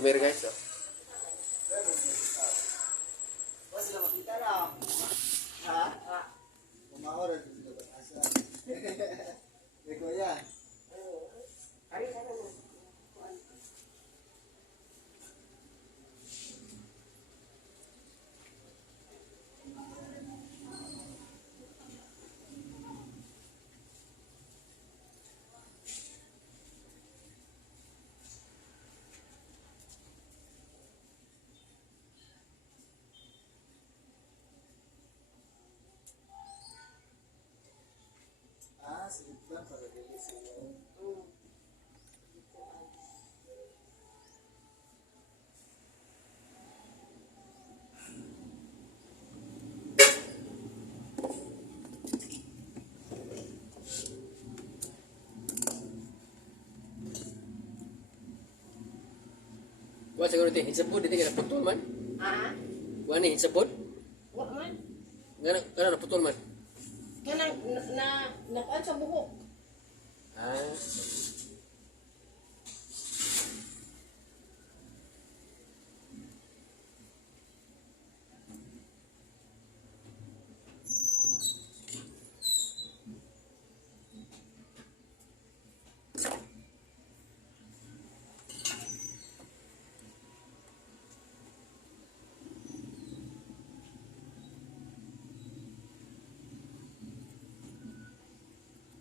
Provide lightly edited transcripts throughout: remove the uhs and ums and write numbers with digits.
customer guys. Oh. Wala sila makita lang. Ha? Umahora sila pag-asa. May kuya. Ari ka na mo. Sige lang para dili sila. Kuha siguro ito, hinsapod, ito ka naputol man. Ah? Kuha ni hinsapod, Wa man. nga naputol man. Kanang nakaan sa buhok. Ah,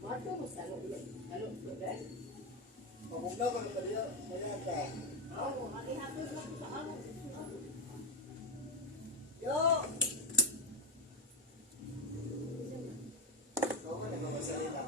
Mato mo sa ano program. Pabugnaw ka na diya. Mayroon ka. Oo, hati-hati na ko sa ano. Yo! Ikaw ka nagmamasarita.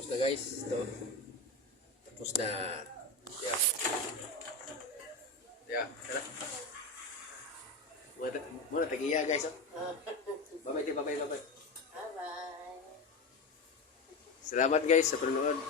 tapos na guys. Ito. Tapos na. Yeah. Yeah. Tara. Muna tagiya guys. Oh. Babay. Bye-bye. Salamat guys sa panonood.